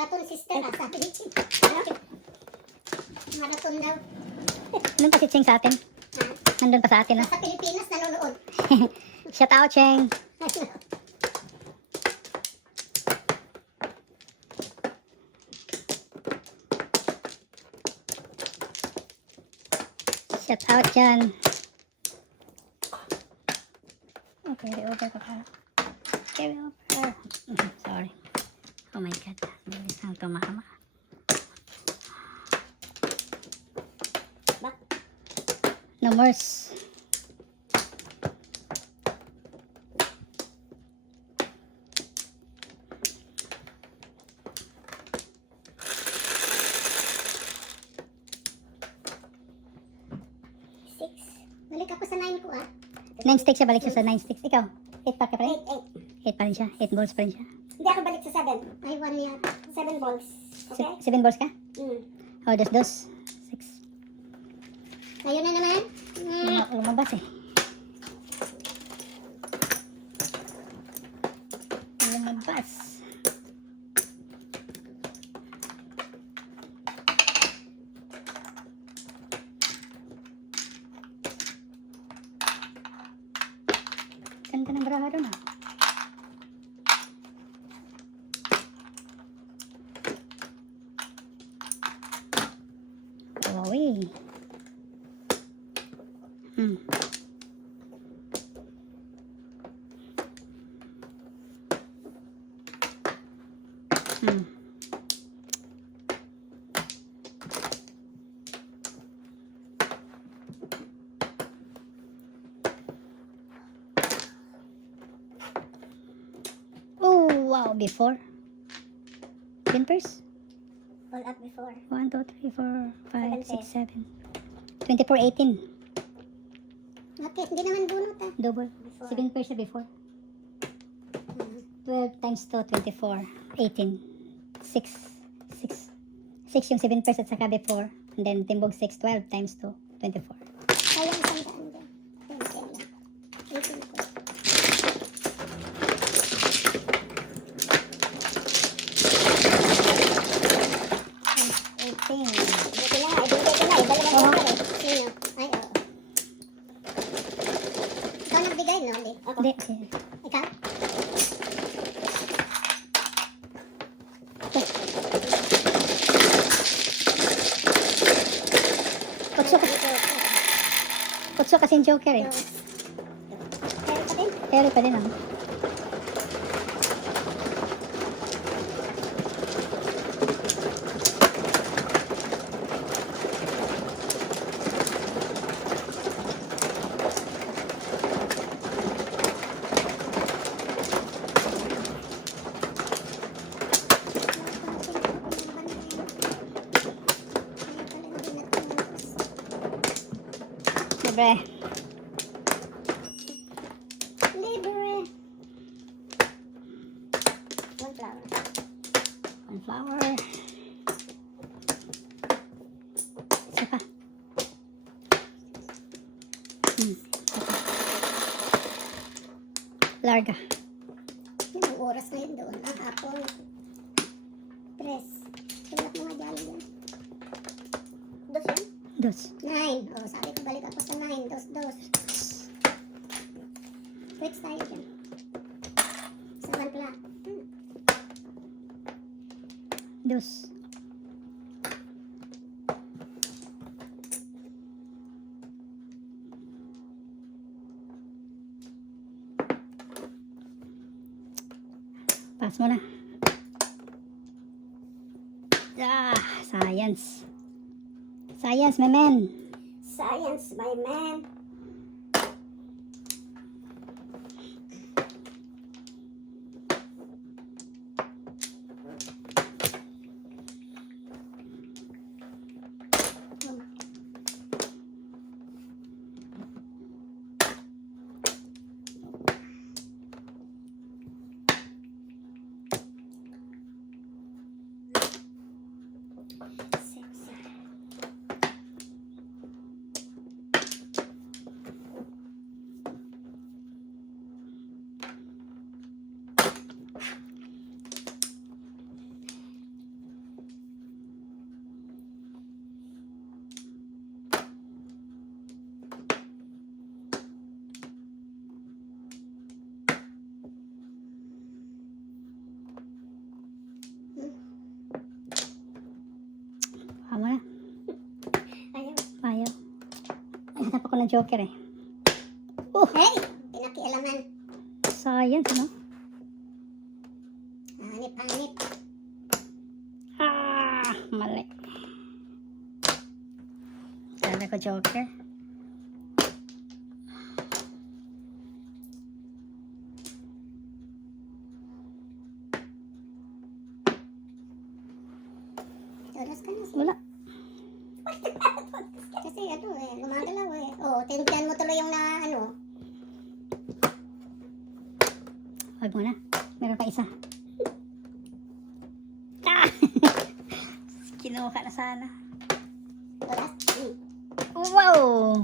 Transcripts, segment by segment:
Marathon sister ah, sabi ni Ching. Marathon daw. Nandun pa si Cheng sa atin. Nandun pa sa atin, ah. Sa Pilipinas nanonood. Shout out, Cheng. Shout out dyan. Oh, carry over ka pa. Carry over. Sorry. Oh my God. Bilis ang tumama. No worse. Balik ako sa 9 ko ah. 9 sticks siya. Balik siya sa 9 sticks. Ikaw? 8 pack ka pa rin? 8. 8 pa rin siya. 8 balls pa rin siya. Hindi ako balik sa 7. Ay, 1 yata. 7 balls. Okay? 7 balls ka? Mm. Oh, dos. 6. Ngayon na naman. Lumabas eh. Lumabas. Ganda ng baraha doon ah. Oh, eh. Hmm. Hmm. Oh, wow, before. Then first. All up before. 1, 2, 3, 4, 5, 17. 6, 7. 24, 18. Bakit? Hindi naman bunot ah. Double. Before. 7 pairs siya before. 12 times 2, 24. 18. 6. 6. 6 yung 7 pairs at saka before. And then timbog 6, 12 times 2, 24. Kaya isang daan dyan. 10 lang. 18 ko. Buti na nga. Ibigay ko na. Ibalik ko na. Sino? Ay, oo. Ikaw nagbigay, no? Hindi. Ako. Hindi. Ikaw? Kutso kasing joker eh. Pero pa din. Pero pa din ah. Libre. Libre. One flower. One flower. Isa pa. Larga. Yun ang oras na yun doon. Ang hapon. Tres. Tulak mga dali yan. Dos yan? Dos. 9. Oh, sabi ko balik ako sa 9. Dos. Quits tayo dyan. Sa one pla. Dos. Pass mo na. Ah, science. Science, my man. Science, my man. ng joker eh. Oh, Hey! Pinakialaman. science, no? Hanip-hanip. Ah, mali. Kala ko joker. Oras ka na siya. Wala. Kasi ano eh, gumagalaw eh. Oo, tinigyan mo tuloy yung na ano. Huwag mo na. Meron pa isa. Ah! Kinuha na sana. Oras. Wow!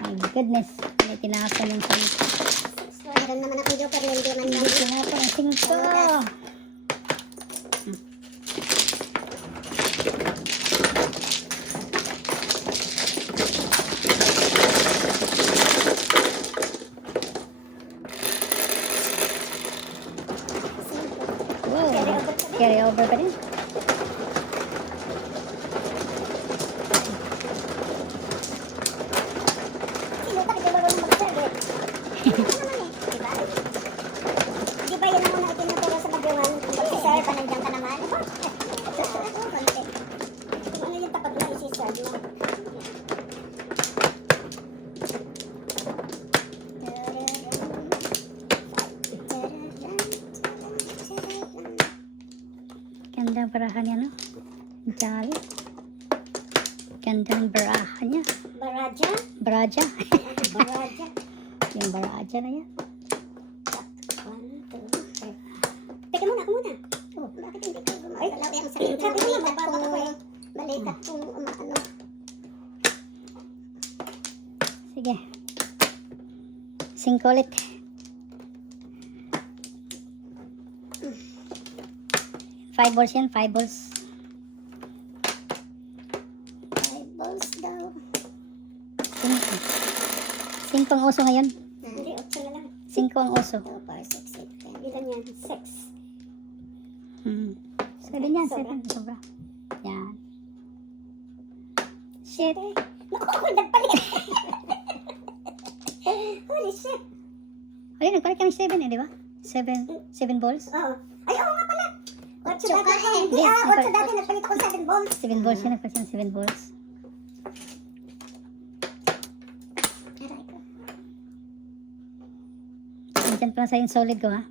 My goodness. May tinapon ng 5. Meron naman akong joker na hindi man yan. Tinapon ng 5. Wow! Carry over pa rin. Sino pa rin marunong mag-serve eh? Ano naman eh, di ba? Di ba yun ang muna itinuturo sa magawan? Kung mag-serve, nandiyan ka naman. Konti. Kung ano yung tapat na isi-serve mo. Gandang barahan niya, no? Jolly. Gandang barahan niya. Baraja? Baraja. Baraja. Yung baraja na yan. 1, 2, 3. Teka muna, ako muna. Oh, bakit hindi ko gumagalaw yung sakit na balikat kung umaano. Sige. 5 ulit. 5 balls yan, 5 balls. 5 balls daw. 5 ang uso ngayon. Hindi, 8 na lang. 5 ang uso. 2, 4, 6, 8, 10. Ilan yan? 6. Sabi niya, 7. Sobra. Yan. Shit. Naku, nagpalit. Holy shit. Ay, nagpalit kami 7 eh, di ba? 7 balls. Oo. Ay, oo nga pala. 8 dati. Hindi, Yes, 8 dati. Nagpalit ako 7 balls. 7 balls yan, nagpalit siya ng 7 balls. Aray ko. Nandiyan pa lang sa yung solid ko, ha?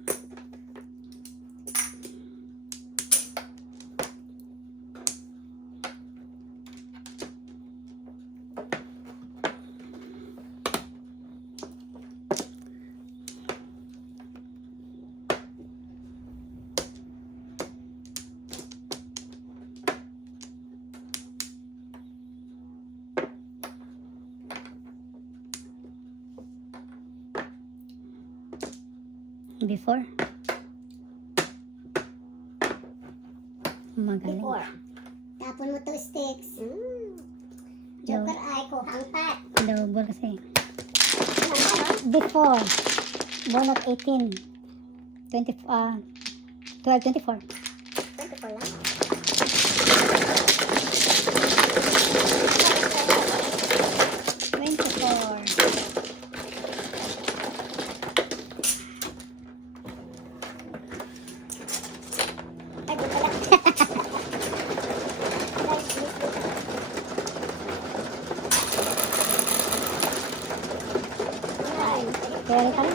Before. Magaling. Before. Tapon mo 2 sticks. Joker ay ko, hangpat. Double kasi. Ano, ano? Before. Bonus 18. 12, 24. 24 lang. Ay, doon pala. Ay, Kaya ka na.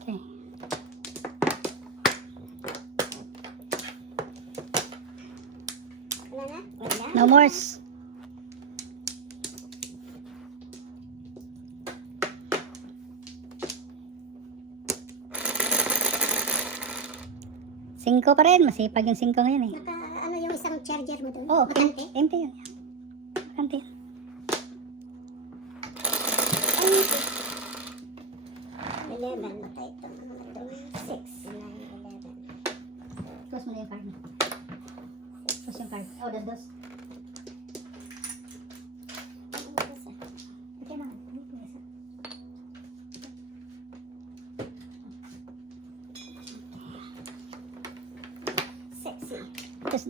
Okay. wala na? Wala. No mores. Singko pa rin. Masipag yung 5 ngayon eh. Ano yung isang yung charger mo doon? Oo, Bakante? empty yun. Bakante. Ano ito? 11 na tayo ito. 6, 9, 11. Close mo na yung card mo. Close yung card. Oh, dos. Okay na. Sexy.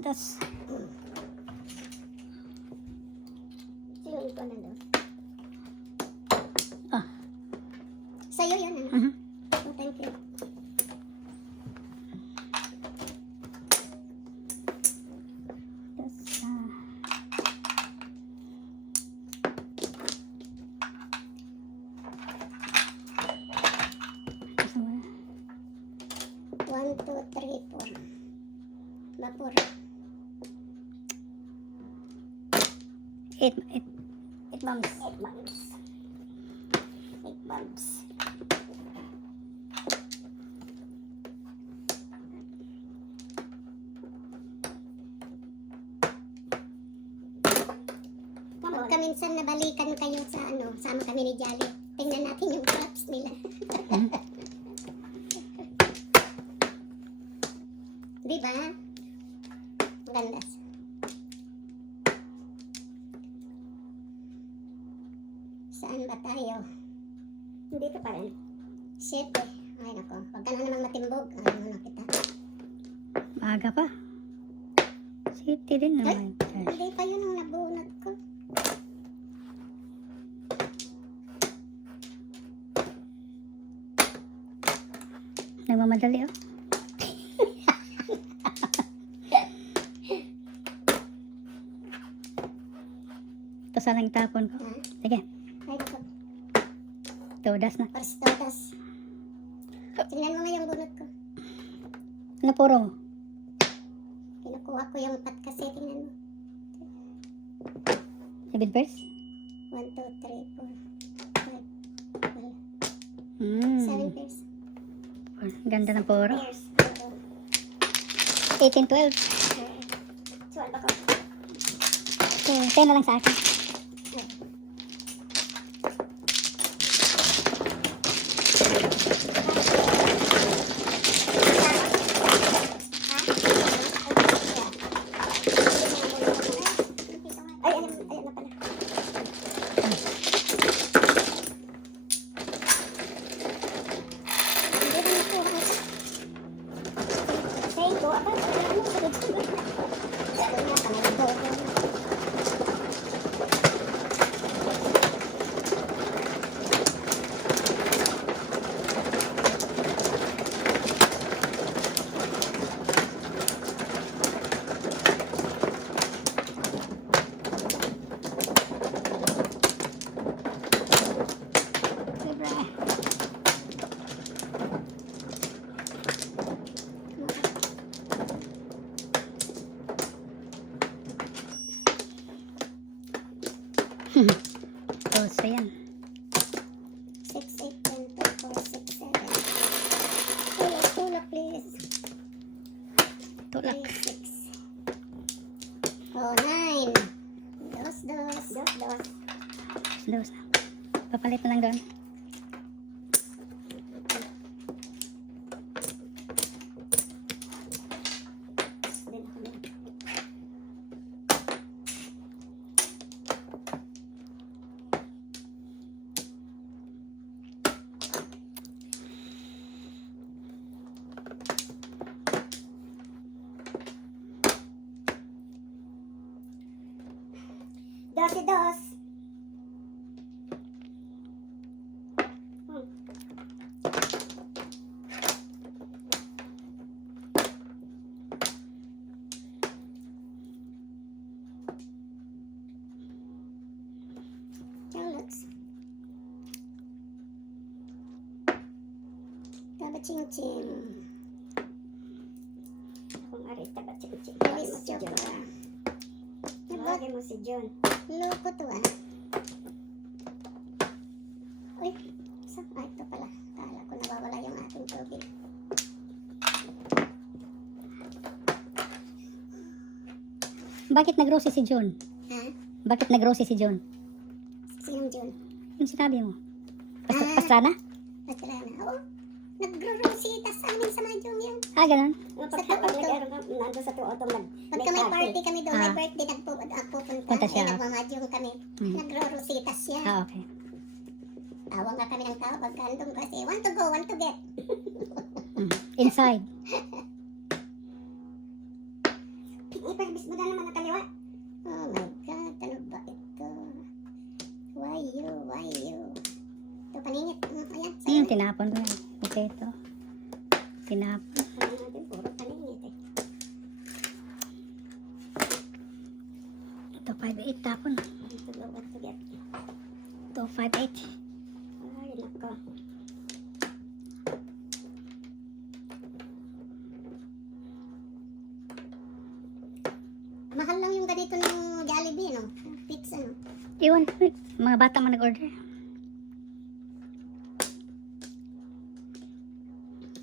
Dos. Sino ito na doon? Ah. Sa'yo yun, ano? Mhm. Oh, thank you. Dos. Gusto mo na? 1, 2, 3, 4. Vapor. 8 bombs. 8 bulbs. 8 bulbs. Pagka minsan nabalikan kayo sa ano, sama kami ni Jolly. Tingnan natin yung traps nila. Mhm. Di ba? Maganda. Saan ba tayo? Dito pa rin. 7. Ay nako, wag ka na namang matimbog. Ano na kita. Maaga pa. City din naman. Hindi pa yun ang nabunot ko. Nagmamadali oh. Ito sana yung tapon ko. Ha? Sige. Ay nako, Todas na. pastotas. Tingnan mo nga yung bunot ko. Ano puro mo? Kinukuha ko yung pat kasi. Tingnan mo. 7 pairs? 1, 2, 3, 4, 5, 7 Hmm. pairs. Ganda ng puro. Pairs. 18, 12. So, ano ba ko? So, 10 na lang sa akin. Ay, ayan na pala. Hindi na nakuha. Thank you. Aba, wala mo. Sunod-sunod na. Sabi nga, panay ko. Sobra. So, yan. 6, 8, 10, 12, 4, 6, 7. Tulak, please. Tulak. 3, 6. Oh, 9. Dos. Dos. Papalit na lang doon. Din ako din. Dos. Carrots. Taba ching-ching. Kung ari taga ching-ching. Alis joke ba? Tawagin mo si John. Loko to ah. Uy, ito pala. Kala ko nawawala yung ating tubig. Bakit nag-rosy si John? Ha? Bakit nag-rosy si John? Sinong June? Yung sinabi mo. Ah. Pastrana? Pastrana. Oo. Nagro-rositas sa amin sa Mahjong yun. Ganun. Pag nag-aral ka, nandun sa tuwa autumn, Pagka may party kami doon, may Ah. birthday, nagpupunta. Punta siya. Nagmamahjong kami. Hmm. Nagro-rositas siya. Okay. Tawa nga kami ng tao pagka andun kasi, want to go, want to get. Inside. Iparbis mo na naman ang kaliwa. Oh my God, ano ba ito? Why you? Ito, paningit. Ayan, sa'yo. Tinapon ko yan. Okay, ito. Tinapon. Ano natin, puro paningit eh. Ito, 5-8 tapon. Want to go, want to get. Ito, 5-8. Ay, nako. Mahal lang yung ganito ng Jollibee, no? Pizza, no? Iwan, mga bata man nag-order.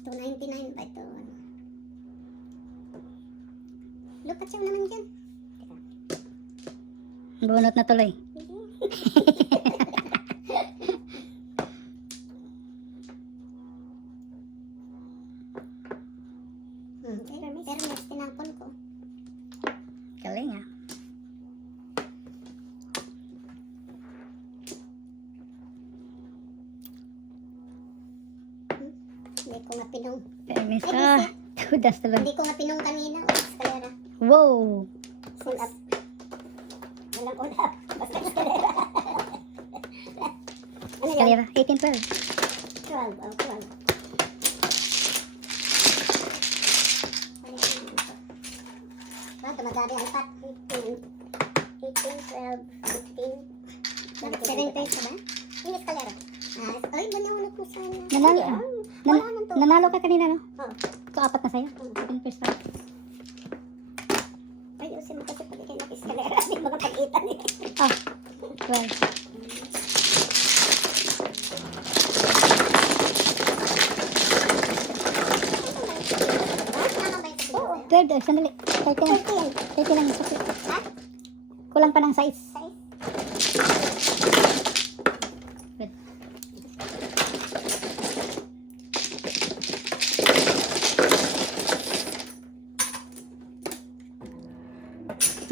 $2.99 ba ito? Look at siya naman dyan. Bunot na tuloy. Pero mas tinapon ko. Galing ah. Hindi ko nga pinong. Permis ka. Tudas tuloy. Hindi ko nga pinong kanina. Eskalera. Wow. Pull up. Walang ulap. Basta eskalera. Ano yan? Escalera. 18-12. 12. Oh, 12. Ah, tumadari ang pat. 18, 12, 15. 7 pesos ba? Yung eskalera. Ay, banawala ko sana. Nanalo. Wala nang to. Nanalo ka kanina, no? Oh. Ito, 4 na sa'yo. 7 first time. Ayusin mo kasi pag ikay nag-eskalera, di mga pag-itan eh. Ah, 12. Tama ba ito? Oo. 12, sandali. 30 lang. 30 lang. Ha? Kulang pa ng size. Size? Good.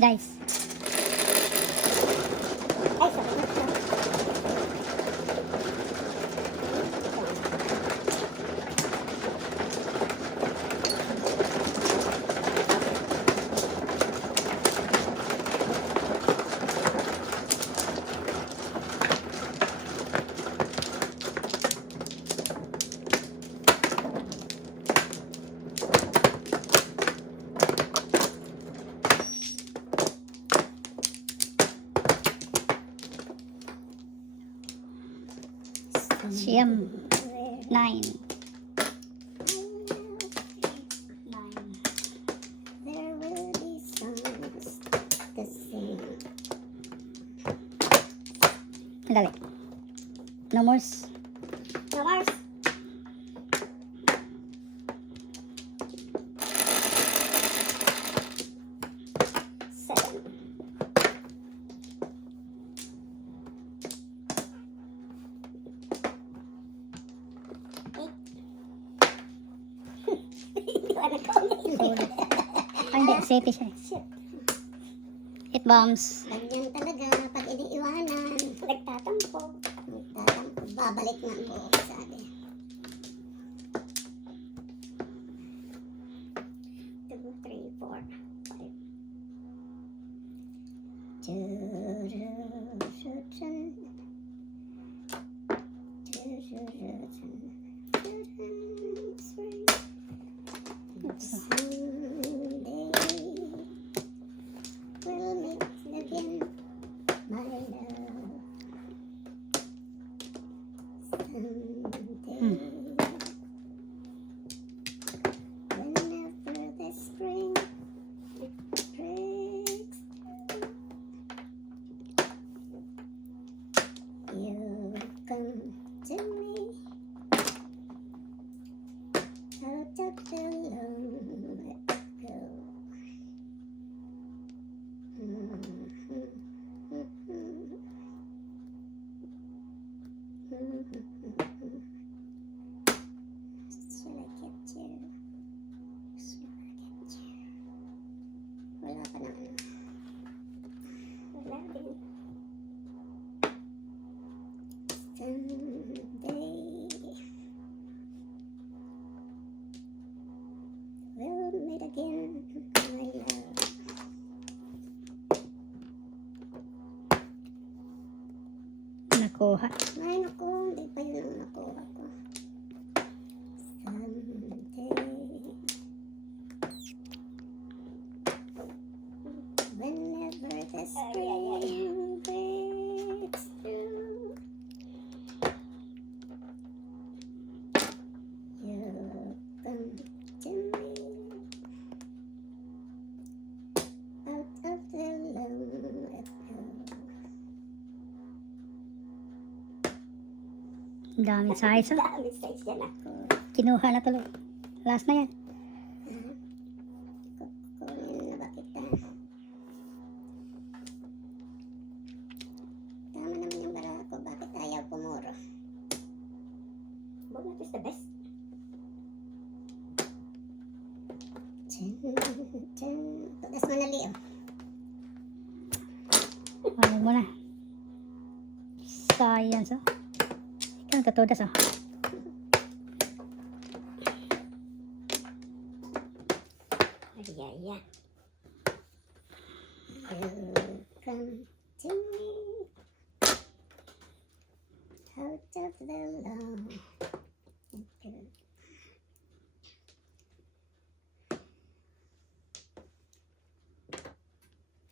Guys, Ay, sabi na. Siyam. 9. 9. There will be songs to sing. Dali. No more. No, Mars. Seven. Ano ko? Ay, hindi. Safe siya. Shit. Hit bombs. Ganyan talaga pag iniiwanan. Nagtatampo. Nagtatampo. Babalik na ang buhok, sabi. 2, 3, 4, 5. Someday we'll meet again, my love. Someday, whenever the spring breaks through, you'll come to me. Wala pa na ano. Wala din. Someday we'll meet again, my love. Nakuha. Ay, naku, hindi pa yun ang nakuha ko. Someday, whenever the spring breaks through, you'll come to me out of the lonely pool. Ang daming size. Oh. Dami size dyan ah. Kinuha na tuloy. Last na yan. Kukunin na ba kita? Tama naman yung bara ko. Bakit ayaw pumuro? Bonnet is the best. Tugas mo na, Leo. Ano mo na. Science. Oh. Ikaw ang tutudas. Oh. Ay, ay, ay. You come to me out of the long.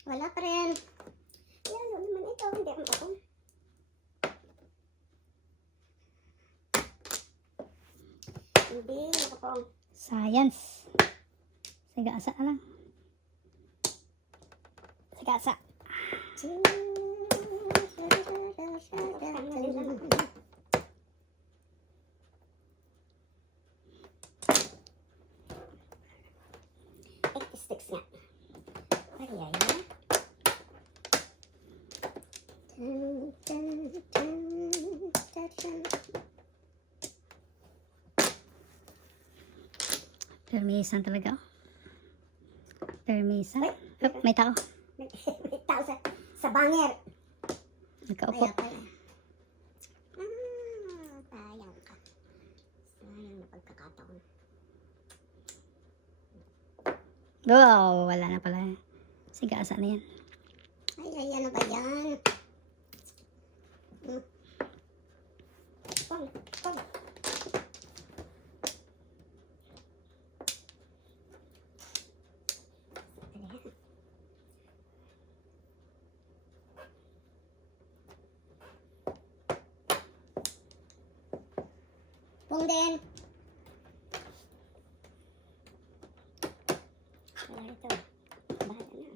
Wala pa rin. Yan, ano naman ito. Hindi ako ako. Hindi, ako. Science. Sigasa na lang. Sigasa. Sticks nga. Ay, ay, ay. Permisan talaga. Oh. Permisan. Ay. Oh, may tao. May tao sa banger. Nagkaupo. Kaya pala. Sayang ka. Sayang na pagkakataon. Oh, wala na pala. Sigasa na yan. Ay, ano ba yan? Pang, pang. Pong din. Wala ito. Bahala na.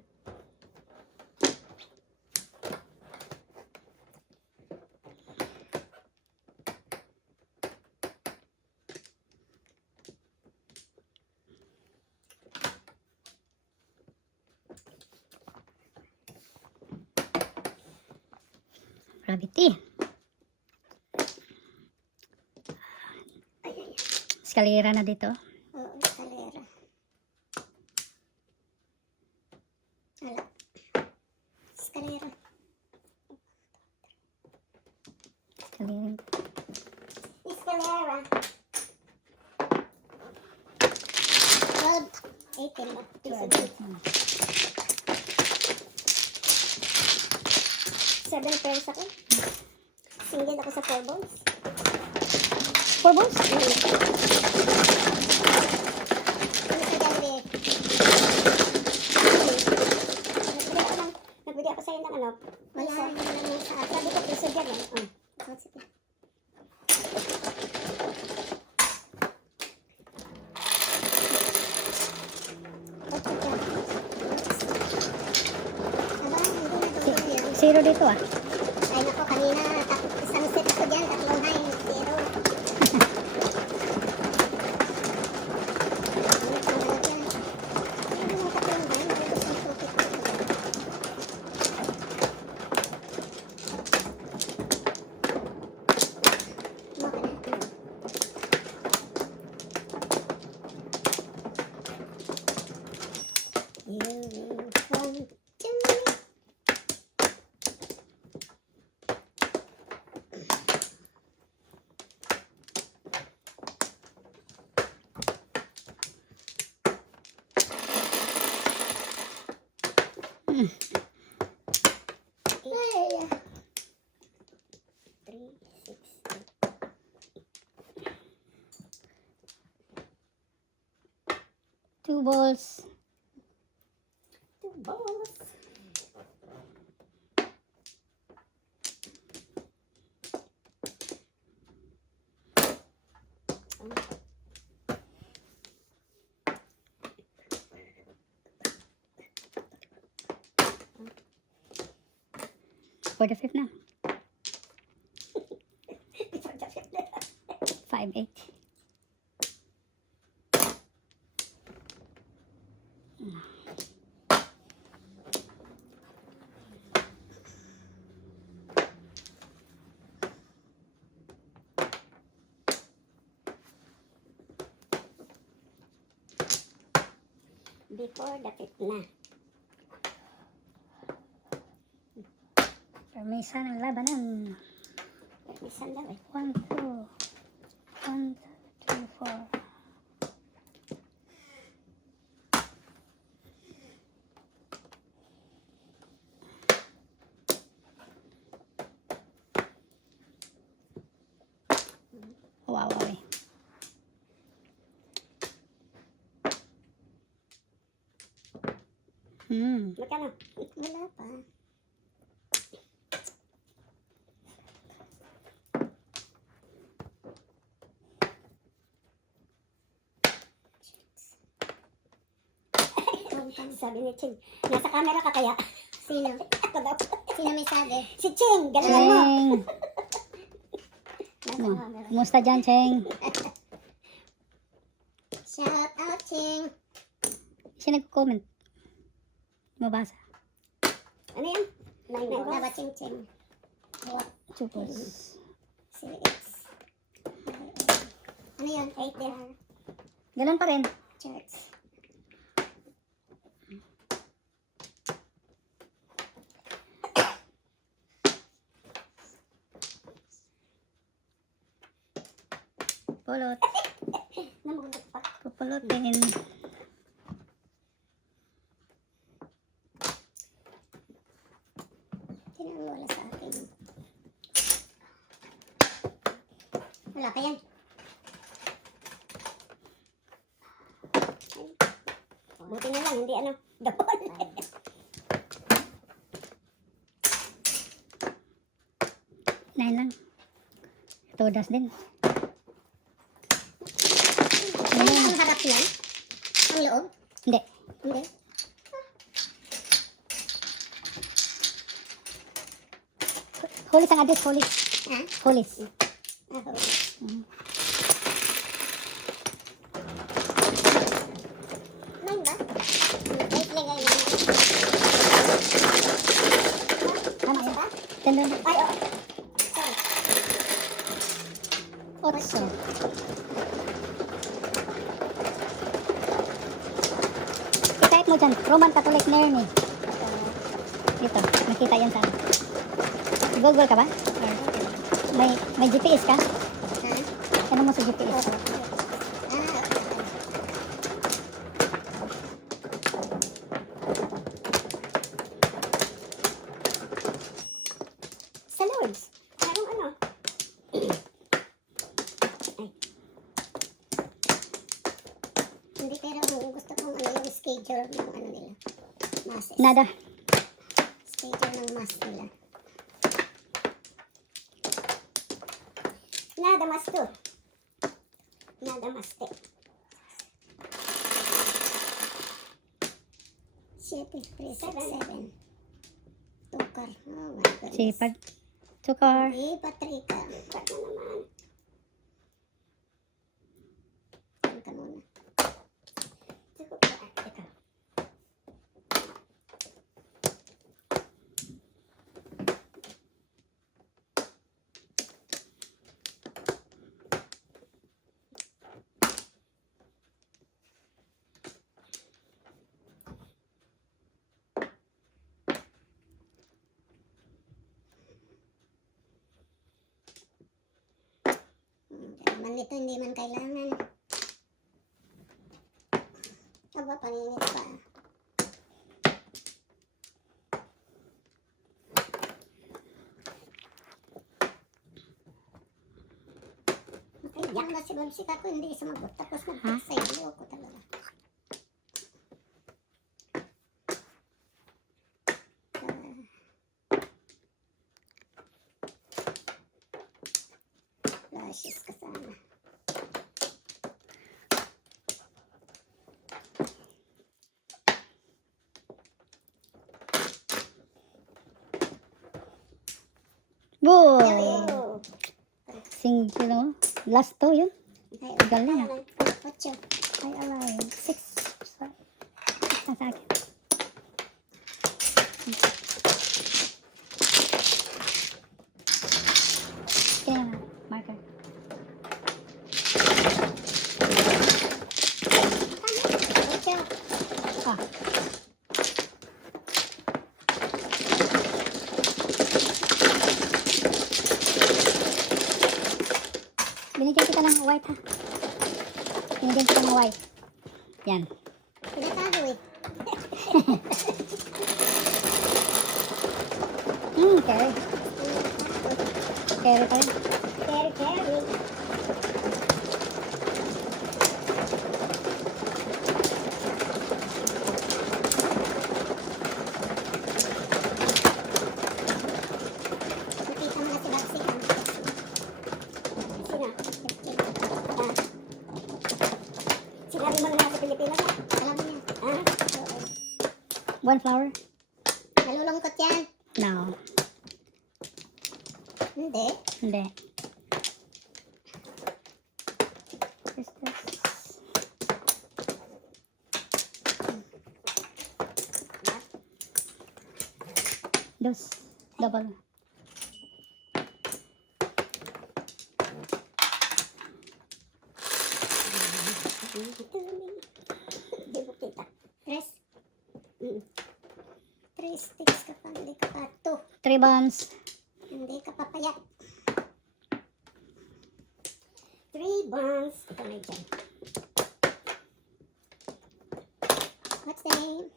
Gravity. Ay, ay, ay. Eskalera na dito. Oo, eskalera. Hala. Eskalera. Eskalera. Escalera. 12, 18 ba? 7 pairs ako. Single ako sa 4 balls. 4 balls? Ano sa Jollibee? Nagbigay ako sa'yo ng ano. Wala, piso. hindi naman yung sa akin. Sabi ko, piso dyan eh. Sige. Aba, hindi na dito yun. Zero dito ah. Ay nako, kanina isang set ako dyan, tatlong high, zero. Ano pang wala dyan? Ano yung tatlong high, nabubos ang profit ko. Maka na. You Ay. 3, 6, 2 balls. 2 balls. For the fifth na. 5, 8. Before the fifth na. Permisa ng labanan. Permisan daw eh. 1, 2. 1, 2, 3, 4. Wow, wow. Magkano? Wala pa. Sabi ni Ching, nasa camera ka kaya? Sino? Ako daw. Sino may sabi? Si Ching, galingan mo. Cheng! Nasa No. camera. Kumusta dyan, Cheng? Shout out, Ching. Siya nag-comment. Mabasa. Ano yan? 9 balls. Dapat Ching Ching. What? 2 balls. 6. Ano yan? 8 din. Ganun pa rin. Church. Pulot. Namulot pa. Pupulutin. Tinawala sa akin. Wala pa yan. Buti na lang, hindi ano. Doon. Nine lang. Todas din. Ano ang harap yan? Ang loob? Hindi. Hindi. Hulis ang address. Hulis. Ha? Hulis. Ako. Nine ba? Wait, lagay lang. Ano Pasok yun? ba? Tendon. Ay, oo. Sorry. Otso. I-type mo dyan. Roman Catholic Nerni. Dito. Nakita yan sa ano. Google ka ba? Or may GPS ka? Ha? Ano mo sa GPS? Sa Lords. Parang ano? Ay. Hindi, pero gusto kong ano yung schedule ng ano nila. Masses. Nada. Schedule ng mass nila. Nada mas to. Nada mas te. 7, 7. Tukar. Oh my goodness. Sipag. Tukar. Hey, Patrika. Tukar na naman. Saan ka muna? Tukar. Ikaw. Man nito hindi man kailangan. Aba, paninit pa. Tinanong ko na si Babsik ako, hindi sumagot. Tapos nag-text sa'yo, ayoko talaga. Lashes ka sana. Boom! Oh. Single mo. Last to yun. Ay, Galing ah. Ocho. Ay, alay. 6. Ang sa akin. Kaya na. Marker. Ocho. Ah. Binigyan kita ng white ha. Binigyan kita ng white. Yan. Pinatago eh. Carry. Carry pa rin. Carry. Nakita mo na si Babsik. Sino? Ah. Sinabi mo na sa Pilipinas. Alam mo yan. Ah? Oo. One flower? Nalulungkot yan. No. Hindi. Hindi. Is this? Dos. Double. Hindi mo kita. Tres. Tres sticks ka pa. Hindi ka pa. Two. 3 bombs. Hindi ka papayat. 3 bombs. Ito na dyan. What's the name?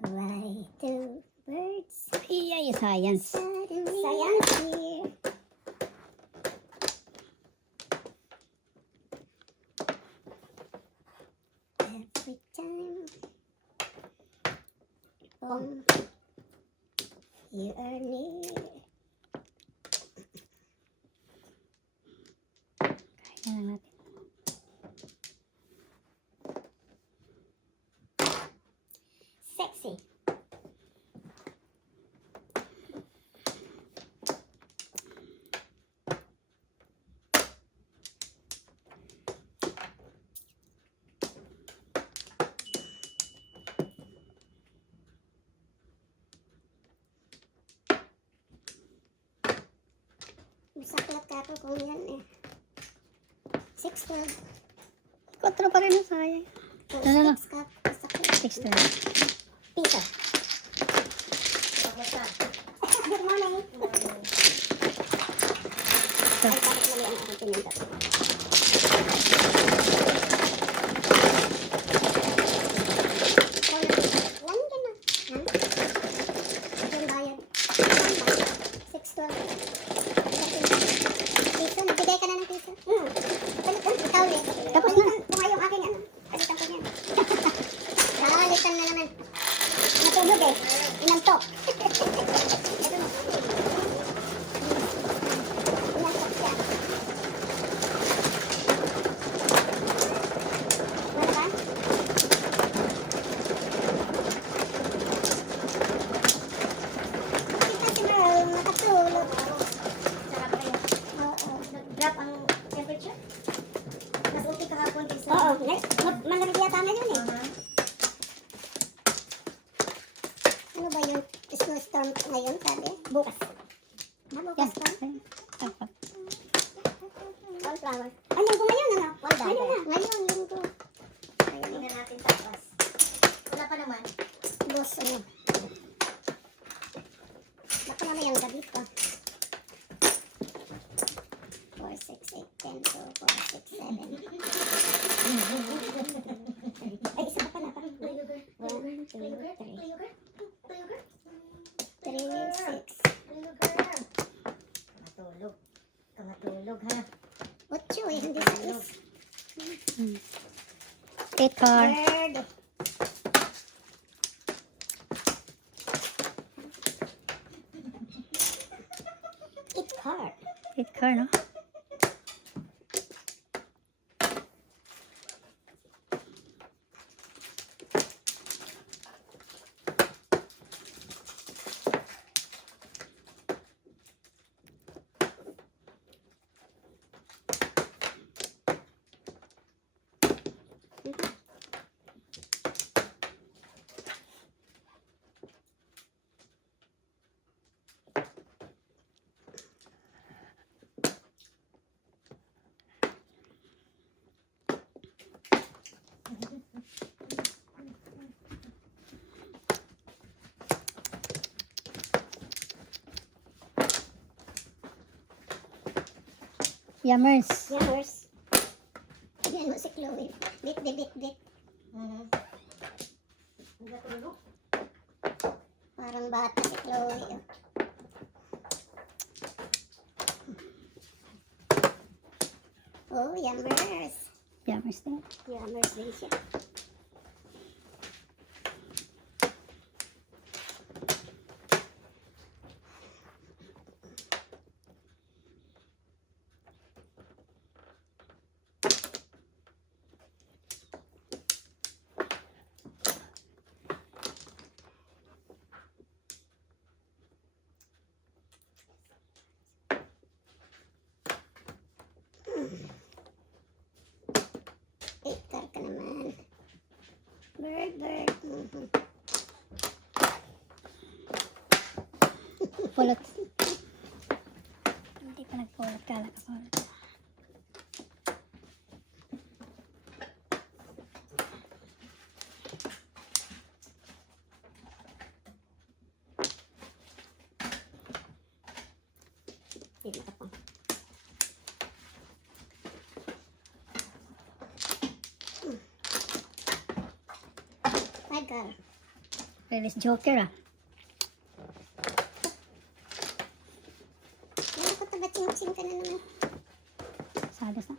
Why do birds Iyay, science. suddenly science here? Every time you are near. Kaya na natin. Sexy. Masaklat ka ako kung yan eh. 6-12. 4 pa rin ang sayang. No. Six ka, masaklat. 6 to Piso. Good morning. Ay, bakit mali ang aking pinindot? Lang ka na. Ha? Ito yung bayad. 6-12. Piso, nagbigay ka na ng piso? Ikaw ulit. Tapos na. Kung yung aking ano, palitan ko niyan. Nakalitan na naman. Natulog eh. Inantok. Ito na. Inantok siya. Wala ba? Bakit kasi Merl nakatulog? Sarap kayo. Oo. Nag-drop ang temperature? Mas okay kahapon kaysa... Oo. Malamig yata ngayon eh. Ano ba yun? Snowstorm ngayon, sabi? Bukas. Bukas pa? Wallflower. Ay, linggo ngayon, ano? Ngayon na. Ngayon, linggo. Tingnan natin tapas. Wala pa naman. Boss, ano? Baka mamaya ang gabi pa. 8 car. Bird. It car. 8 car, no? Yummers. Yammers. Yan mo si Chloe. Bit, bit, bit, bit. Parang bata si Chloe. Oh, yammers. Yummers din. Yammers din siya. Ikar ka naman. Bird, bird. Pulot. Hindi pa nagpulot. Kala ka pulot. Hindi makapang. Tiger. Release Joker, ah. Ano ko taga ching-ching ka na naman. Sados na.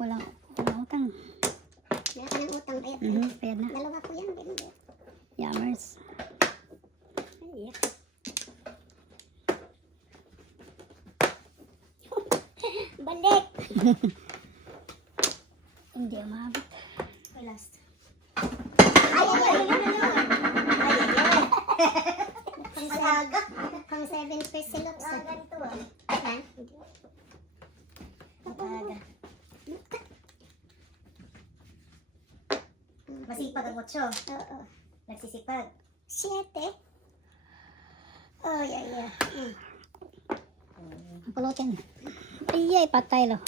Walang utang. Wala ka ng utang. Bayad ka. Bayad na. Dalawa ko yan. Bayad. Yummers. Ay, balik. Hindi umabot. Last. Ay, ay, ay, ay, ay, ay. Pang saga. Pang 7 pesos. Ganito ah. Ha? Pang Masipag ang 8. Oo. Nagsisipag. 7. Oh, yeah, yeah. Ang pulutin. Ay, patay lo.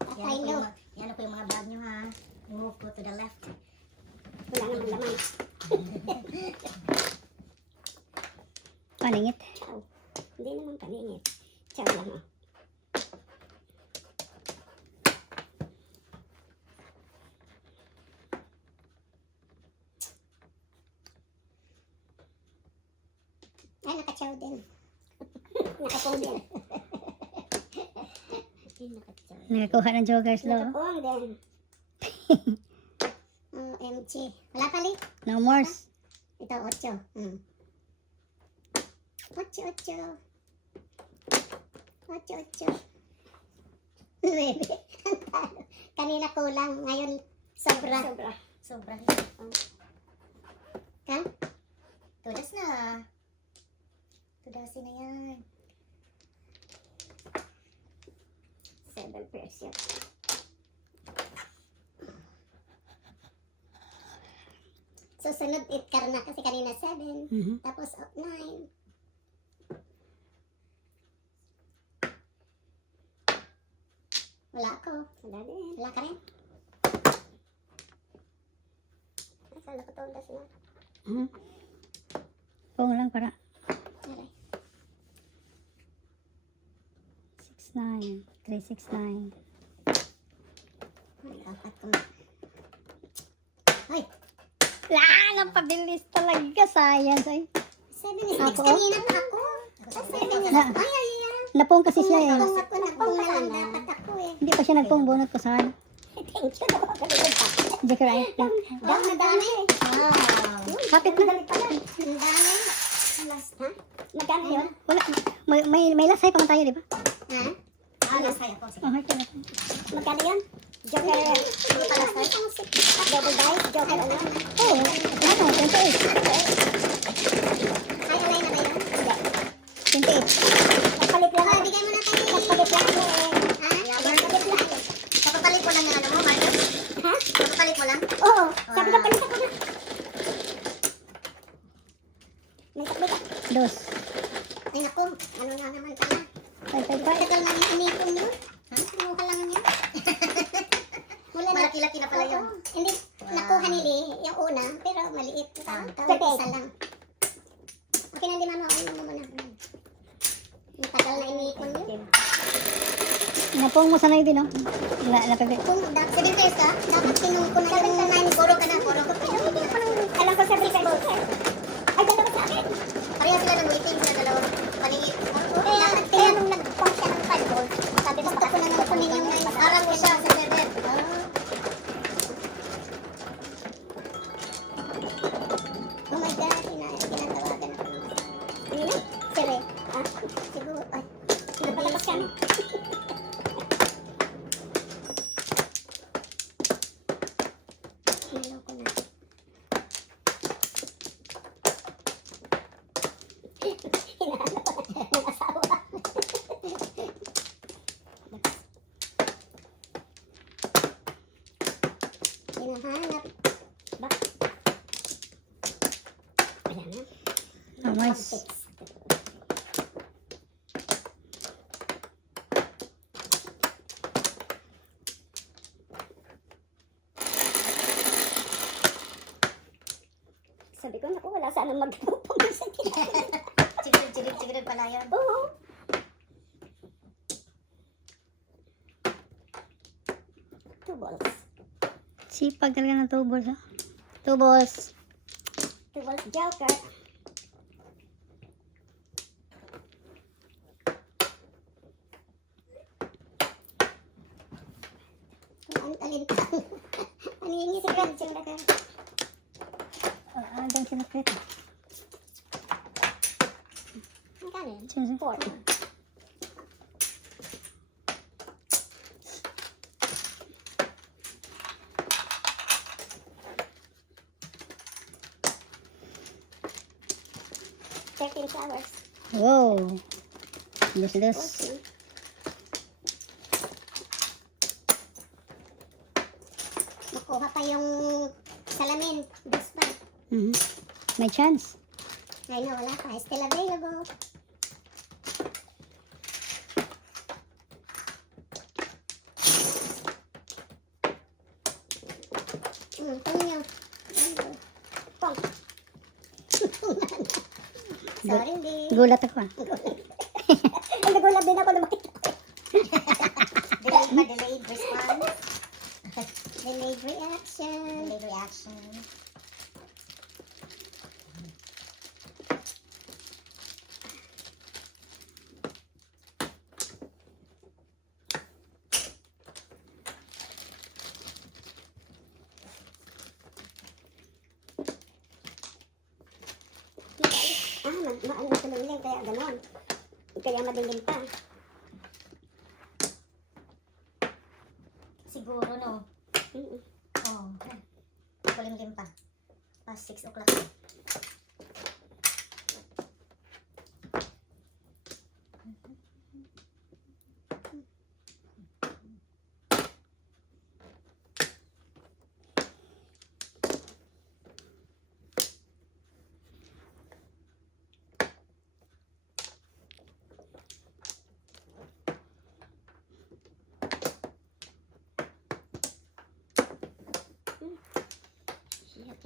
Patay no. Yan po yung mga bag nyo ha. Move po to the left. Wala naman laman. Paningit. Chow. Hindi naman paningit. Chow lang oh. Ay, naka-chow din. Nakapong din. Naka-chow. Nakakuha ng jokers lo. Nakapong din. OMG. Wala pali. No more. Ito, 8. 8, 8. 8, 8. 9. Kanina kulang. Ngayon, sobra. Sobra. Ka? Tudas na. Tudasin na yan. 7 pesos. Susunod 8 ka na kasi kanina 7. Tapos 9. Wala ako. Wala din. Wala ka rin. Nasaan ako toldas na? Pung lang para. Aray. 69. 369. Ay, dapat ko. Ay! Napabilis talaga. Sayang. 7 is Ako? kanina pa ako. Sa 7 is Na- ay, ay, ay. Napung kasi siya eh. Nagpong ako, nagpong na lang dapat ako eh. Hindi pa siya nagpung bunot ko sana. Thank you. Nakakalimutan pa. Joker ice cream. Dami na dami. Wow. Kapit na. Ang dami. Last, Ha? Magkano yun? Wala. May lasay pa man tayo, di ba? Ha? last tayo po. Sige. Oh, heart yun. Magkano yun? Joker. Ano pa last time? Double dice? Joker ano? Oh, ano? 28. Ay, alay na ba yun? Hindi. 28. Nagpalit lang. Ah, bigay mo na tayo. Nagpalit lang ako eh. Ha? Nagpalit lang. Kapapalit mo lang yung ano mo, Marcos? Ha? Kapapalit mo lang? Oo. Sabi ka palit ako na. May sakbit ako. Dos. Ay, naku. Ano na naman pala? 555. Tagal na yung inipon mo. Ha? Kinuha lang yun. Mula na. Malaki-laki na pala yun. Oo. Hindi. Nakuha ni Lee yung una, pero maliit. Tawag isa lang. Okay na, di mama. Ano mo muna. Matagal na inipon yun. Napong mo sanay din, no? Napagay. Kung 7 pairs ka, dapat kinuha ko na yung 9. Puro ka na, puro ka. Alam ko sa Brisbane. Ay, dalawa sa akin. Pareha sila ng waiting sa dalawang paningit. Kaya nung nag-pump siya ng 5 volts, sabi ko, Gusto ko na nga kunin yung 9. Harap ko siya sa 7. Oh my God, ginatawagan ako ng ano na? Sir eh. Ah, siguro. Ay, napalabas kami. Niloko na. Hinahanap ko na ng asawa. Hinahanap. Ba? Wala na. Oh, nice. Sabi ko, naku, wala sana magpupunta sa tindahan. Chigirid pala yun. Oo. Two balls. Sipag talaga ng 2 balls, ha? 2 balls. Two balls joker. Ang talintang. Ano yung secret? Secret. Ang dang sinakrit. Magkano yun? Sino? 4. $13. Wow. Dos. Okay. Nakuha pa yung salamin. Dos pa. Mhm. May chance. Ay, nawala pa. Still available. Tonyo. Pong. Sorry, hindi. Gulat ako, ah. Ay, nagulat din ako na makita. Delayed response. Delayed reaction. Delayed reaction. Maano na tulong kaya ganon. Kaya madilim pa. Siguro, no? Mm-mm. Oo. Kulimlim pa. Past 6 o'clock.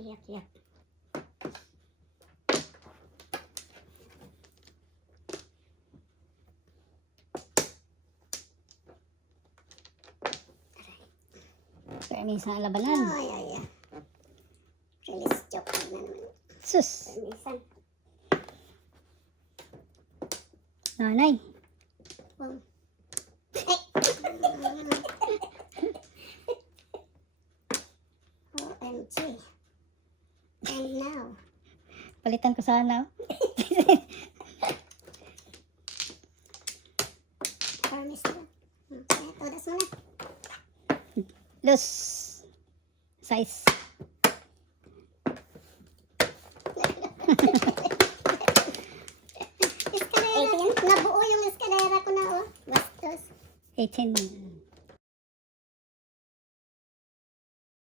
Yak. Permis na labanan. Ay. Release joke na naman. Sus. Permisan. Nanay. Wow. OMG. And now, Palitan ko sana. furnace na. Okay, todas mo na. Loose. Size. Escalera. 18. Nabuo yung escalera ko na, oh. Bastos. 18.